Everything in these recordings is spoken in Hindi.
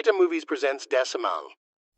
Peter Movies presents Decimale.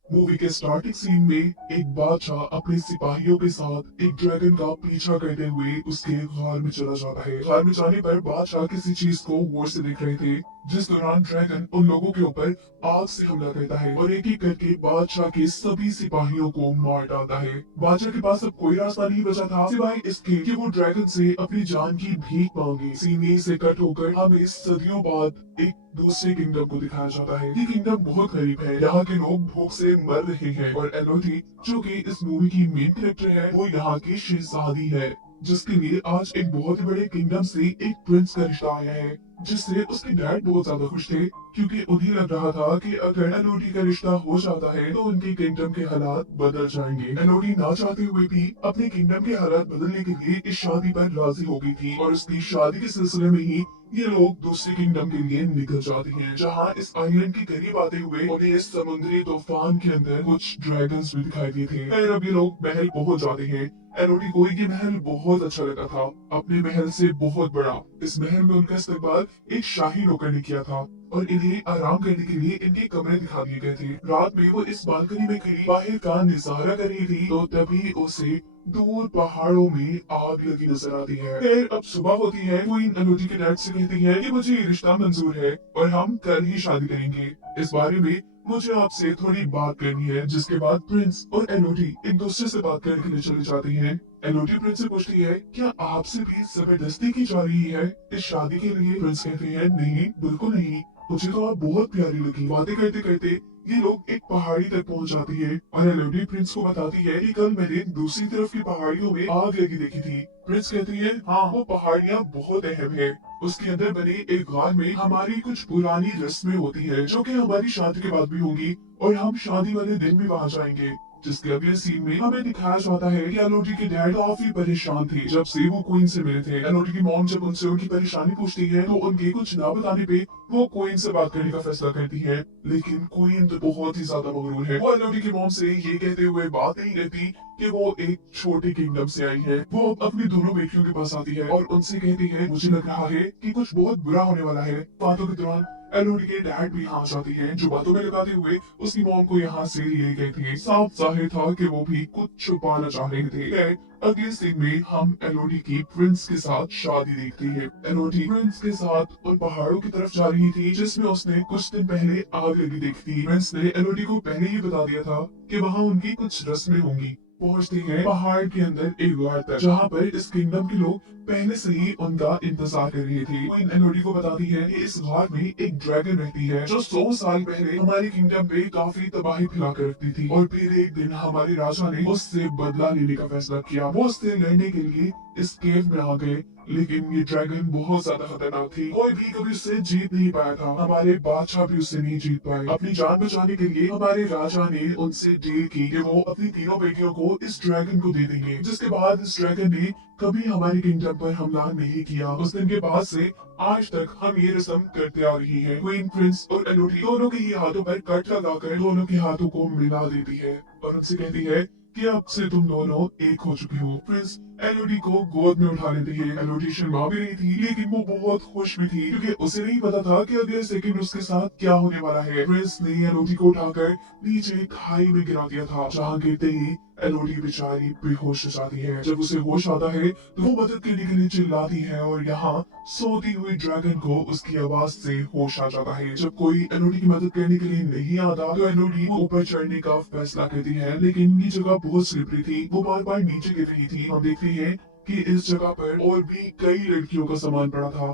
Movie के स्टार्टिंग सीन में एक बादशाह अपने सिपाहियों के साथ एक ड्रैगन का पीछा करते हुए उसके गार में चला जाता है। गार में जाने पर बादशाह किसी चीज को गौर से देख रहे थे, जिस दौरान ड्रैगन उन लोगों के ऊपर आग से हमला करता है और एक एक करके बादशाह के सभी सिपाहियों को मार डालता है। बादशाह के पास अब कोई रास्ता नहीं बचा था सिवाय इसके कि वो ड्रैगन से अपनी जान की भीख मांगे। सीन से कट होकर हमें सदियों बाद एक दूसरे किंगडम को दिखाया जाता है। ये किंगडम बहुत गरीब है, यहाँ के लोग भूख से मर रहे हैं और एलोडी जो कि इस मूवी की मेन कैरेक्टर है, वो यहाँ की शहजादी है, जिसके लिए आज एक बहुत ही बड़े किंगडम से एक प्रिंस का रिश्ता आया है, जिससे उसके डैड बहुत ज्यादा खुश थे क्योंकि उन्हें लग रहा था कि अगर एलोडी का रिश्ता हो जाता है तो उनके किंगडम के हालात बदल जाएंगे। एलोडी ना चाहते हुए भी अपने किंगडम के हालात बदलने के लिए इस शादी पर राजी हो गई थी और उसकी शादी के सिलसिले में ही ये लोग दूसरे किंगडम के लिए निकल जाते हैं, जहाँ इस आइलैंड के करीब आते हुए उन्हें इस समुद्री तूफान के अंदर कुछ ड्रैगन्स भी दिखाई दिए थे। फिर अब ये लोग महल पहुंच जाते हैं। एलोडी को ये महल बहुत अच्छा लगा था, अपने महल से बहुत बड़ा। इस महल में उनका इस्तेमाल एक शाही नौकर ने किया था और इन्हें आराम करने के लिए इनके कमरे दिखा दिए गए थे। रात में वो इस बालकनी में खड़ी बाहर का नजारा कर रही थी तो तभी उसे दूर पहाड़ों में आग लगी नजर आती है। फिर अब सुबह होती है। क्वीन एलोडी के डैड से कहती है कि मुझे ये रिश्ता मंजूर है और हम कल ही शादी करेंगे। इस बारे में मुझे आपसे थोड़ी बात करनी है, जिसके बाद प्रिंस और एलोडी एक दूसरे से बात करने के लिए चले जाते हैं। एलोडी प्रिंस से पूछती है, क्या आपसे भी जबरदस्ती की जा रही है इस शादी के लिए? प्रिंस कहते हैं, नहीं बिल्कुल नहीं, मुझे तो आप बहुत प्यारी लगी। बातें करते करते ये लोग एक पहाड़ी तक पहुंच जाती है और एलोडी प्रिंस को बताती है कि कल मैंने दूसरी तरफ की पहाड़ियों में आग लगी देखी थी। प्रिंस कहती है, हाँ वो पहाड़ियाँ बहुत अहम है, उसके अंदर बने एक गार में हमारी कुछ पुरानी रस्में होती है जो कि हमारी शादी के बाद भी होंगी और हम शादी वाले दिन भी वहाँ जाएंगे। जिसके अगले सीन में हमें दिखाया जाता है कि एलोडी के डैड काफी परेशान थे जब से वो क्वीन से मिले थे। एलोडी की मॉम जब उनसे उनकी परेशानी पूछती है तो उनके कुछ ना बताने पे वो क्वीन से बात करने का फैसला करती है, लेकिन क्वीन तो बहुत ही ज्यादा मगरूर है। वो एलोडी की मॉम से ये कहते हुए बात नहीं करती कि वो एक छोटे किंगडम से आई है। वो अपनी दोनों बेटियों के पास आती है और उनसे कहती है, मुझे लग रहा है कि कुछ बहुत बुरा होने वाला है। बातों के दौरान एलोडी के डैड भी यहाँ जाते हैं, जो बातों में लगाते हुए उसकी मॉम को यहाँ से लिए गए थे। साफ जाहिर था कि वो भी कुछ छुपाना चाह रहे थे। अगले सीन में हम एलोडी की प्रिंस के साथ शादी देखते हैं। एलोडी प्रिंस के साथ उन पहाड़ों की तरफ जा रही थी जिसमें उसने कुछ दिन पहले आग लगी देखी थी। प्रिंस ने एलोडी को पहले ही बता दिया था कि वहाँ उनकी कुछ रस्में होंगी। पहुंचते हैं पहाड़ के अंदर एक गार तक, जहाँ पर इस किंगडम के लोग पहले से ही उनका इंतजार कर रहे थे। क्वीन एलोडी को बताती है कि इस गार में एक ड्रैगन रहती है जो 100 साल पहले हमारे किंगडम पे काफी तबाही फैला कर रखती थी और फिर एक दिन हमारे राजा ने उससे बदला लेने का फैसला किया। वो उससे लड़ने के लिए इस केव में आ गए, लेकिन ये ड्रैगन बहुत ज्यादा खतरनाक थी, कोई भी कभी उससे जीत नहीं पाया था। हमारे बादशाह भी उससे नहीं जीत पाए। अपनी जान बचाने के लिए हमारे राजा ने उनसे डील की कि वो अपनी तीनों बेटियों को इस ड्रैगन को दे देंगे, जिसके बाद इस ड्रैगन ने कभी हमारे किंगडम पर हमला नहीं किया। उस दिन के बाद से आज तक हम ये रस्म करते आ रही हैं। क्वीन प्रिंस और एलोडी दोनों के ही हाथों पर कट लगाकर दोनों के हाथों को मिला देती है और उनसे कहती है कि अब से तुम दोनों एक हो चुके हो। प्रिंस एलोडी को गोद में उठा लेते हैं। एलोडी शर्मा भी रही थी, लेकिन वो बहुत खुश भी थी क्योंकि उसे नहीं पता था कि अगले सेकंड उसके साथ क्या होने वाला है। प्रिंस ने एलोडी को उठाकर नीचे खाई में गिरा दिया था, जहाँ गिरते ही एलोडी बेचारी बेहोश हो जाती है। जब उसे होश आता है तो वो मदद करने के लिए चिल्लाती है और यहाँ सोती हुई ड्रैगन को उसकी आवाज से होश आ जाता है। जब कोई एलोडी की मदद करने के लिए नहीं आता तो एलोडी ऊपर चढ़ने का फैसला करती है, लेकिन ये जगह बहुत स्लिपरी थी, वो बार बार नीचे गिर रही थी। हम देखते हैं कि इस जगह पर और भी कई लड़कियों का सामान पड़ा था।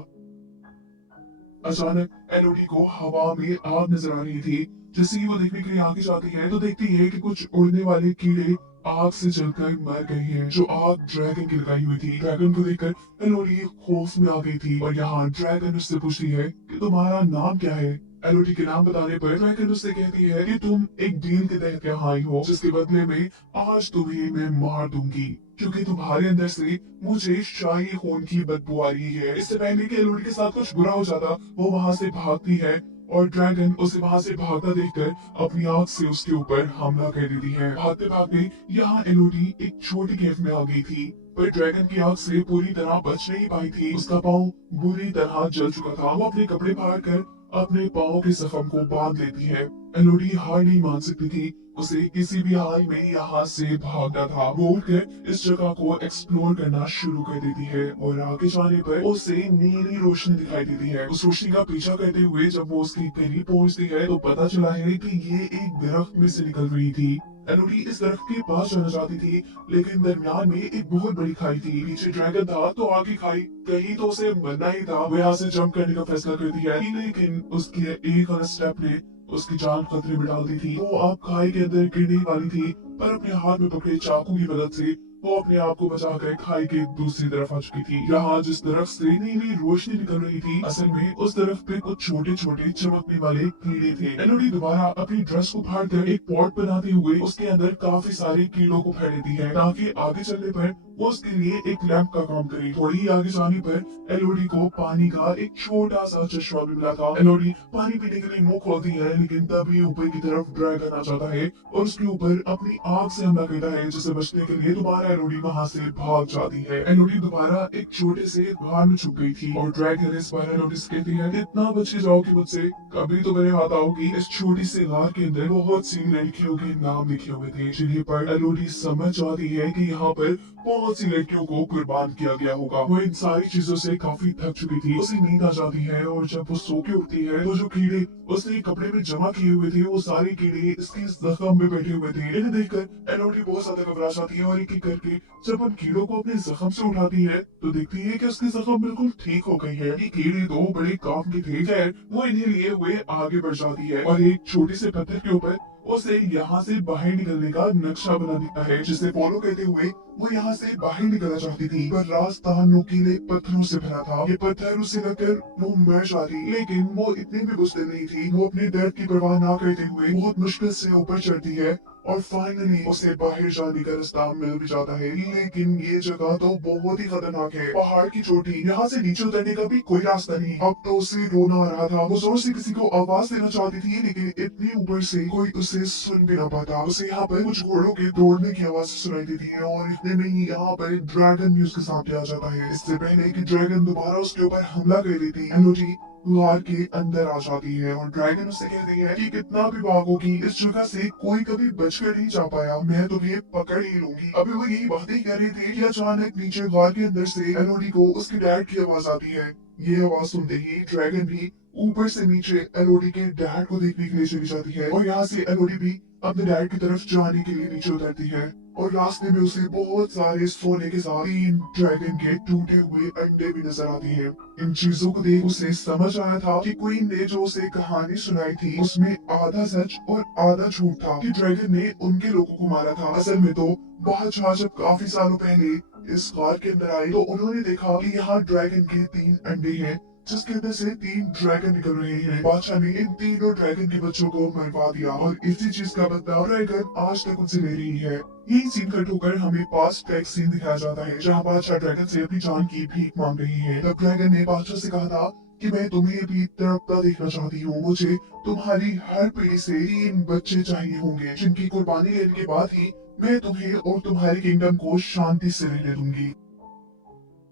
अचानक एलोडी को हवा में आग नजर आ रही थी। जैसे ही वो देखने के लिए आगे जाती है तो देखती है कि कुछ उड़ने वाले कीड़े आग से जलकर मर गए हैं, जो आग ड्रैगन की लगाई हुई थी। ड्रैगन को देखकर एलोडी खौफ में आ गई थी और यहाँ ड्रैगन उससे पूछती है कि तुम्हारा नाम क्या है। एलोडी के नाम बताने पर ड्रैगन उससे कहती है कि तुम एक डील के तहत यहाँ आई हो, जिसके बदले में आज तुम्हें मैं मार दूंगी क्योंकि तुम्हारे अंदर से मुझे शाही खून की बदबू आ रही है। इससे पहले कि एलोडी के साथ कुछ बुरा हो जाता, वो वहाँ से भागती है और ड्रैगन उसे वहाँ से भागता देखकर अपनी आंख से उसके ऊपर हमला कर देती है। भागते भागते यहाँ एलोडी एक छोटी केव में आ गई थी, पर ड्रैगन की आग से पूरी तरह बच नहीं पाई थी। उसका पाँव बुरी तरह जल चुका था। वो अपने कपड़े फाड़ कर अपने पाँव के जख्म को बांध लेती है। एलोडी हार नहीं मान सकती थी, उसे किसी भी हाल में यहाँ से भागना था। वो उठकर इस जगह को एक्सप्लोर करना शुरू कर देती है और आगे जाने पर उसे नीली रोशनी दिखाई देती है। उस रोशनी का पीछा करते हुए जब वो उसके करीब पहुंचती है तो पता चला है कि ये एक दरख्त में से निकल रही थी। एलोडी इस दरख्त के पास जाना चाहती थी, लेकिन दरमियान में एक बहुत बड़ी खाई थी। पीछे ड्रैगन था तो आगे खाई, कहीं तो उसे मरना ही था। वो यहाँ से जंप करने का फैसला करती है, लेकिन उसके एक और स्टेप ने उसकी जान खतरे में डाल दी थी। वो अब खाई के अंदर गिरने वाली थी, पर अपने हाथ में पकड़े चाकू की मदद से वो अपने आप को बचाकर खाई के दूसरी तरफ आ चुकी थी। यहाँ जिस दरख्त से नीली रोशनी निकल रही थी, असल में उस दरख्त पे कुछ छोटे छोटे चमकने वाले कीड़े थे। एलोडी दोबारा अपनी ड्रेस को फाड़कर एक पॉट बनाते हुए उसके अंदर काफी सारे कीड़ों को फेंक देती है, ताकि आगे चलने पर वो उसके लिए एक लैंप का काम करे। थोड़ी ही आगे जाने पर एलोडी को पानी का एक छोटा सा चश्मा भी मिला था। एलोडी पानी पीने के लिए मुंह खोलती है, लेकिन तभी ऊपर की तरफ ड्रैगन आ जाता है और उसके ऊपर अपनी आग से हमला करता है, जिसे बचने के लिए दोबारा एलोडी वहाँ से भाग जाती है। एलोडी दोबारा एक छोटे से गार में छुप गई थी और ड्रैगन इस बार एलोडी से कहती है, कितना बच के जाओगी मुझसे, कभी तो मैंने बात आओगी। इस छोटी से गार के अंदर बहुत सी लड़कियों के नाम लिखे हुए थे, जिन्हें पर एलोडी समझ जाती है कि यहाँ पर बहुत सी लड़कियों को कुर्बान किया गया होगा। वो इन सारी चीजों से काफी थक चुकी थी, उसे नींद आ जाती है और जब वो सो के उठती है तो जो कीड़े उसने कपड़े में जमा किए हुए थे, वो सारे कीड़े इसके जख्म में बैठे हुए थे। इन्हें देखकर एलोडी बहुत ज्यादा घबरा जाती है और एक एक करके जब उन कीड़ों को अपने जख्म से उठाती है तो देखती है कि उसके जख्म बिल्कुल ठीक हो गई है। ये कीड़े तो बड़े काम के थे। खैर वो इन्हें लिए हुए आगे बढ़ जाती है और एक छोटे से पत्थर के ऊपर उसे यहाँ से बाहर निकलने का नक्शा बना देता है, जिसे फॉलो करते हुए वो यहाँ से बाहर निकलना चाहती थी, पर रास्ता नुकीले पत्थरों से भरा था। ये पत्थर उसे लगकर वो मर जाती, लेकिन वो इतनी भी बुज़दिल नहीं थी। वो अपने दर्द की परवाह ना करते हुए बहुत मुश्किल से ऊपर चढ़ती है और फाइनली उसे बाहर जाने का रास्ता मिल भी जाता है। लेकिन ये जगह तो बहुत ही खतरनाक है, पहाड़ की चोटी, यहाँ से नीचे उतरने का भी कोई रास्ता नहीं। अब तो उसे रोना आ रहा था, वो जोर से किसी को आवाज देना चाहती थी, लेकिन इतनी ऊपर से कोई उसे सुन भी ना पाता। उसे यहाँ पर कुछ घोड़ों के दौड़ने की आवाज सुनाई देती है और इतने में ही यहाँ पर एक ड्रैगन भी उसके सामने आ जाता है। इससे पहले कि ड्रैगन दोबारा उसके ऊपर हमला कर देती, एलोडी गुहार के अंदर आ जाती है और ड्रैगन उससे कहती है कि कितना भी भागोगी इस जगह से कोई कभी बचकर नहीं जा पाया, मैं तुम्हें पकड़ ही लूंगी। अभी वो यही बातें कर रही थी कि अचानक नीचे गुहार के अंदर से एलोडी को उसके डैड की आवाज आती है। ये आवाज सुनते ही ड्रैगन भी ऊपर से नीचे एलोडी के डैड को देखने के लिए चली जाती है और यहाँ से एलोडी भी अपने डैड की तरफ जाने के लिए नीचे उतरती है और रास्ते में उसे बहुत सारे सोने के साथ 3 ड्रैगन के टूटे हुए अंडे भी नजर आते हैं। इन चीजों को देख उसे समझ आया था कि क्वीन ने जो उसे कहानी सुनाई थी उसमें आधा सच और आधा झूठ था, कि ड्रैगन ने उनके लोगों को मारा था। असल में तो बादशाह जब काफी सालों पहले इस गार के अंदर आए तो उन्होंने देखा कि यहाँ ड्रैगन के 3 अंडे हैं, जिसके अंदर से 3 ड्रैगन निकल रहे हैं। बादशाह ने इन तीनों ड्रैगन के बच्चों को मरवा दिया और इसी चीज का बदला ड्रैगन आज तक उनसे ले रही है। यही सीन कट होकर हमें पास्ट का एक सीन दिखाया जाता है, जहाँ बादशाह ड्रैगन से अपनी जान की भीख मांग रही है। तब ड्रैगन ने बादशाह से कहा था कि मैं तुम्हें भी तड़पता देखना चाहती हूँ, मुझे तुम्हारी हर पीढ़ी से 3 बच्चे चाहिए होंगे, जिनकी कुर्बानी देने के बाद ही मैं तुम्हें और तुम्हारे किंगडम को शांति से रहने दूंगी।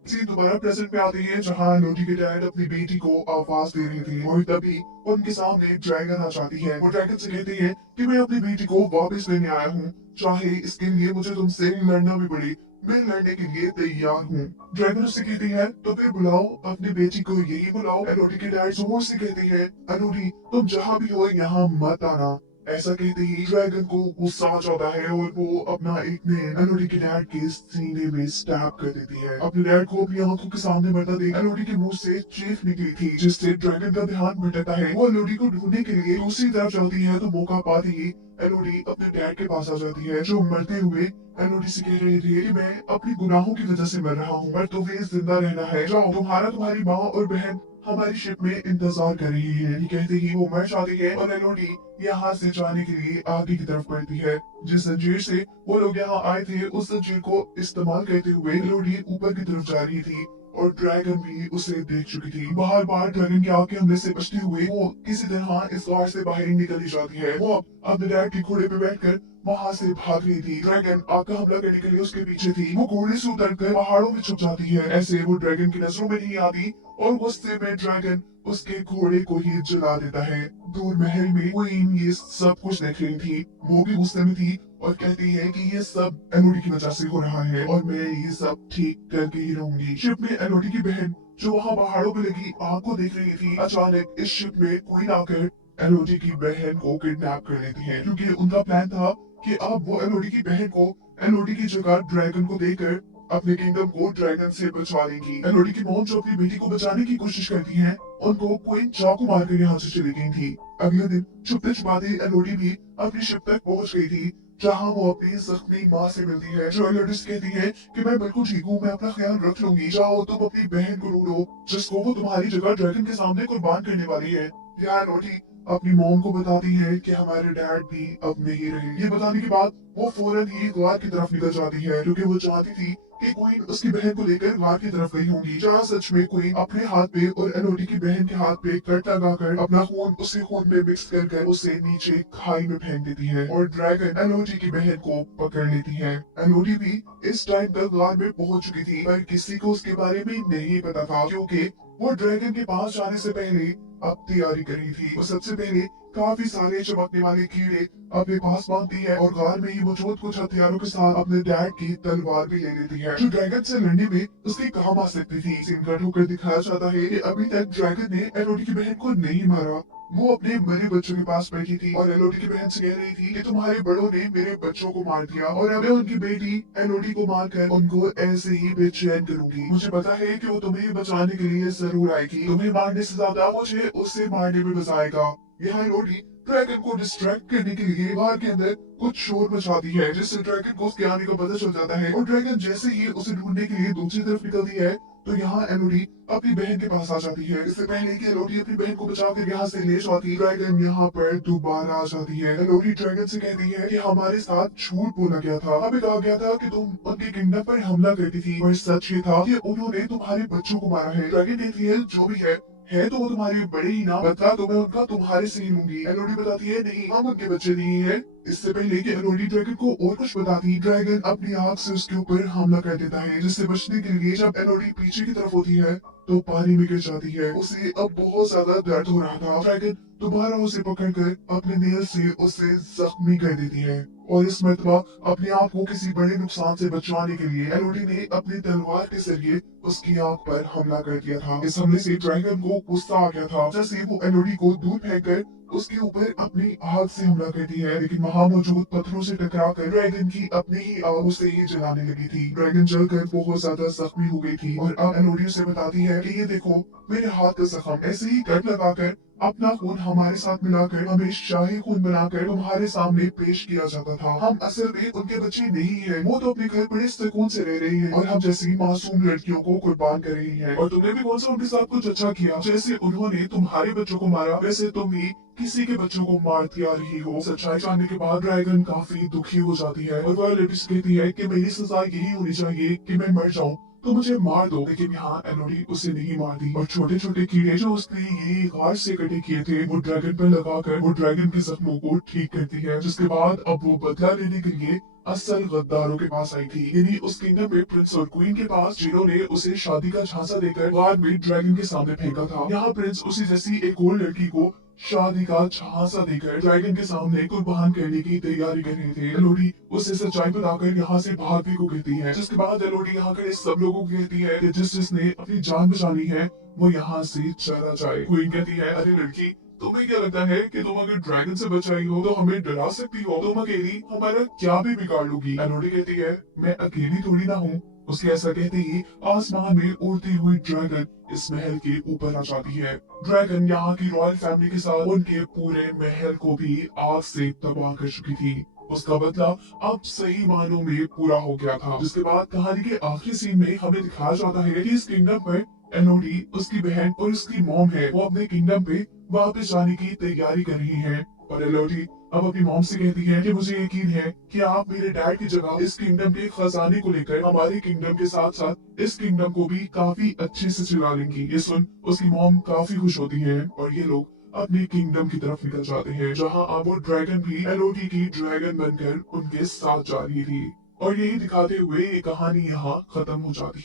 दोबारा प्रेजेंट पे आते हैं, जहाँ एलोडी के डैड अपनी बेटी को आवाज दे रहे थे और तभी उनके सामने ड्रैगन आ जाती है। वो ड्रैगन से कहती है कि मैं अपनी बेटी को वापस लेने आया हूँ, चाहे इसके लिए मुझे तुमसे लड़ना भी पड़े, मैं लड़ने के लिए तैयार हूँ। ड्रैगन उससे कहती है तो फिर बुलाओ अपनी बेटी को, यही बुलाओ। एलोडी के डैड जोर से कहते हैं, एलोडी तुम जहाँ भी हो यहाँ मत आना। ऐसा कहते ही ड्रैगन को गुस्सा आ जाता है और वो अपना एक नेल एलोडी के डैड के सीने में स्टैब कर देती है। अपने डैड को अपनी आंखों के सामने मरता देख एलोडी के मुंह से चीख निकली थी, जिससे ड्रैगन का ध्यान भटकता है। वो एलोडी को ढूंढने के लिए दूसरी तरफ जाती है तो मौका पाती ही एलोडी अपने डैड के पास आ जाती है, जो मरते हुए एलोडी से कह रहे थे कि मैं अपनी गुनाहों की वजह से मर रहा हूँ, पर तुम्हें जिंदा रहना है, जाओ तुम्हारी माँ और बहन हमारी शिप में इंतजार कर रही है। ये कहते ही वो मर जाती है और एलोडी यहाँ से जाने के लिए आगे की तरफ बढ़ती है। जिस जंजीर से वो लोग यहाँ आए थे उस जंजीर को इस्तेमाल करते हुए एलोडी ऊपर की तरफ जा रही थी और ड्रैगन भी उसे देख चुकी थी। बार बार ड्रैगन के आग के हमले से बचते हुए वो किसी तरह इस गार से बाहर निकली जाती है। वो अपने डैड के घोड़े पे बैठकर वहाँ से भाग रही थी। ड्रैगन आग का हमला करने के लिए उसके पीछे थी। वो घोड़े से उतरकर पहाड़ों में छुप जाती है। ऐसे वो ड्रैगन की नजरों में नहीं आती और गुस्से में ड्रैगन उसके घोड़े को ही जला देता है। दूर महल में क्वीन ये सब कुछ देख रही थी। वो भी गुस्से में थी और कहती है कि ये सब एलोडी की वजह से हो रहा है और मैं ये सब ठीक करके ही रहूंगी। शिप में एलोडी की बहन जो वहाँ पहाड़ों पे लगी आग को देख रही थी, अचानक इस शिप में क्वीन आकर एलोडी की बहन को किडनैप कर लेती है, क्योंकि उनका प्लान था कि अब वो एलोडी की बहन को एलोडी की जगह ड्रैगन को देकर अपने किंगडम को ड्रैगन से बचवा लेंगी। एलोडी की मॉम जो अपनी बेटी को बचाने की कोशिश करती हैं, उनको क्वीन चाकू मारकर यहाँ से चली गई थी। अगले दिन छुपते छुपाते एलोडी भी अपनी शिप तक पहुंच गई थी, जहाँ वो अपनी जख्मी माँ से मिलती है, जो एलोडी से कहती है कि मैं बिल्कुल ठीक हूँ, मैं अपना ख्याल रख लूंगी, जाओ तुम अपनी बहन को ढूंढो जिसको वो तुम्हारी जगह ड्रैगन के सामने कुर्बान करने वाली है। यहाँ एलोडी अपनी मॉम को बताती है कि हमारे डैड भी अब नहीं रहे। ये बताने के बाद वो फौरन ही गार की तरफ निकल जाती है, क्योंकि वो चाहती थी कि क्वीन उसकी बहन को लेकर गार की तरफ गई होंगी, जहाँ सच में क्वीन अपने हाथ पे और एलोडी की बहन के हाथ पे कट लगाकर अपना खून उसके खून में मिक्स कर उसे नीचे खाई में फेंक देती है और ड्रैगन एलोडी की बहन को पकड़ लेती है। एलोडी भी इस टाइम तक गार में पहुंच चुकी थी, पर किसी को उसके बारे में नहीं पता था, क्योंकि वो ड्रैगन के पास जाने से पहले अब तैयारी कर रही थी। वो सबसे पहले काफी सारे चमकने वाले कीड़े अपने पास बांधती है और गार में ही मौजूद कुछ हथियारों के साथ अपने डैड की तलवार भी ले लेती है, जो ड्रैगन से लड़ने में उसके काम आ सकती थी। सीन कट होकर दिखाया जाता है कि अभी तक ड्रैगन ने एलोडी की बहन को नहीं मारा। वो अपने मरे बच्चों के पास बैठी थी और एलोडी की बहन से कह रही थी कि तुम्हारे बड़ों ने मेरे बच्चों को मार दिया और अब मैं उनकी बेटी एलोडी को मारकर उनको ऐसे ही बेचैन करूंगी। मुझे पता है कि वो तुम्हें बचाने के लिए जरूर आएगी, तुम्हें मारने से ज्यादा मुझे उससे मारने में मजा आएगा। यहाँ एलोडी ड्रैगन को डिस्ट्रैक्ट करने के लिए गार के अंदर कुछ शोर मचाती है, जिससे ड्रैगन को उसके आने का पता चल जाता है और ड्रैगन जैसे ही उसे ढूंढने के लिए दूसरी तरफ निकलती है, तो यहाँ एलोडी अपनी बहन के पास आ जाती है। इससे पहले कि एलोडी अपनी बहन को बचाकर यहाँ से ले जाती, ड्रैगन यहाँ पर दोबारा आ जाती है। एलोडी ड्रैगन से कहती है कि हमारे साथ झूठ बोला गया था, हमें कहा गया था कि तुम उनके किंगडम पर हमला करती थी, पर सच ये था कि उन्होंने तुम्हारे बच्चों को मारा है। ड्रैगन कहती है जो भी है तो वो तुम्हारे बड़े ही ना, बदला तो मैं उनका तुम्हारे से ही लूंगी। एलोडी बताती है नहीं, हम उनके बच्चे नहीं है। इससे पहले कि एलोडी ड्रैगन को और कुछ बताती, ड्रैगन अपनी आग से उसके ऊपर हमला कर देता है, जिससे बचने के लिए जब एलोडी पीछे की तरफ होती है तो पानी में गिर जाती है। उसे अब बहुत ज्यादा दर्द हो रहा था। ड्रैगन दोबारा उसे पकड़कर अपने नेल से उसे जख्मी कर देती है और इस मरतबा अपने आप को किसी बड़े नुकसान से बचाने के लिए एलोडी ने अपनी तलवार के जरिए उसकी आंख पर हमला कर दिया था। इस हमले से ड्रैगन को गुस्सा आ गया था, जैसे वो एलोडी को दूर फेंककर उसके ऊपर अपनी आग से हमला करती है, लेकिन वहाँ मौजूद पत्थरों से टकराकर ड्रैगन की अपनी ही आग उसे ही जलाने लगी थी। ड्रैगन जलकर बहुत ज्यादा जख्मी हो गई थी और अब एलोडी उसे बताती है कि ये देखो मेरे हाथ का जख्म, ऐसे ही कट लगाकर अपना खून हमारे साथ मिलाकर हमें शाही खून बनाकर तुम्हारे सामने पेश किया जाता था। हम असल में उनके बच्चे नहीं हैं, वो तो अपने घर बड़े सुकून से रह रही हैं और हम जैसी मासूम लड़कियों को कुर्बान कर रही हैं। और तुमने भी कौन सा उनके साथ कुछ अच्छा किया? जैसे उन्होंने तुम्हारे बच्चों को मारा, वैसे तुम भी किसी के बच्चों को मार दिया रही हो। सच्चाई जानने के बाद ड्रैगन काफी दुखी हो जाती है और वह लेडी से कहती है कि मेरी सजा यही होनी चाहिए कि मैं मर जाऊं तो मुझे मार दो, लेकिन यहाँ एलोडी उसे नहीं मारती और छोटे छोटे कीड़े जो उसने ये गार से कटे किए थे वो ड्रैगन पर लगाकर वो ड्रैगन के जख्मों को ठीक करती है, जिसके बाद अब वो बदला लेने के लिए असल गद्दारों के पास आई थी, यानी उस किंगडम में प्रिंस और क्वीन के पास, जिन्होंने उसे शादी का झांसा देकर बाद में ड्रैगन के सामने फेंका था। यहाँ प्रिंस उसी जैसी एक और लड़की को शादी का झांसा देकर ड्रैगन के सामने कुर्बान करने की तैयारी कर रहे थे। एलोडी उसे सच्चाई बताकर यहाँ से भागने को कहती है, जिसके बाद एलोडी यहाँ के सब लोगों को कहती है कि जिसने अपनी जान बचानी है वो यहाँ से चला जाए। क्वीन कहती है अरे लड़की, तुम्हें क्या लगता है कि तुम अगर ड्रैगन से बच आई हो तो हमें डरा सकती हो? तुम अकेली हमारा क्या भी बिगाड़ लोगी। एलोडी कहती है मैं अकेली थोड़ी ना हूँ। उसके ऐसा कहते ही आसमान में उड़ती हुई ड्रैगन इस महल के ऊपर आ जाती है। ड्रैगन यहाँ की रॉयल फैमिली के साथ उनके पूरे महल को भी आग से तबाह कर चुकी थी। उसका बदला अब सही मानों में पूरा हो गया था। जिसके बाद कहानी के आखिरी सीन में हमें दिखाया जाता है कि इस किंगडम पर एलोडी, उसकी बहन और उसकी मॉम है, वो अपने किंगडम पे वापस जाने की तैयारी कर रही हैं। और एलोडी अब अपनी मॉम से कहती है कि मुझे यकीन है कि आप मेरे डैड की जगह इस किंगडम के खजाने को लेकर हमारे किंगडम के साथ साथ इस किंगडम को भी काफी अच्छे से चला लेंगी। ये सुन उसकी मॉम काफी खुश होती है और ये लोग अपने किंगडम की तरफ निकल जाते हैं, जहाँ अब वो ड्रैगन भी एलोडी की ड्रैगन बनकर उनके साथ जा रही थी। और यही दिखाते हुए ये कहानी यहाँ खत्म हो जाती है।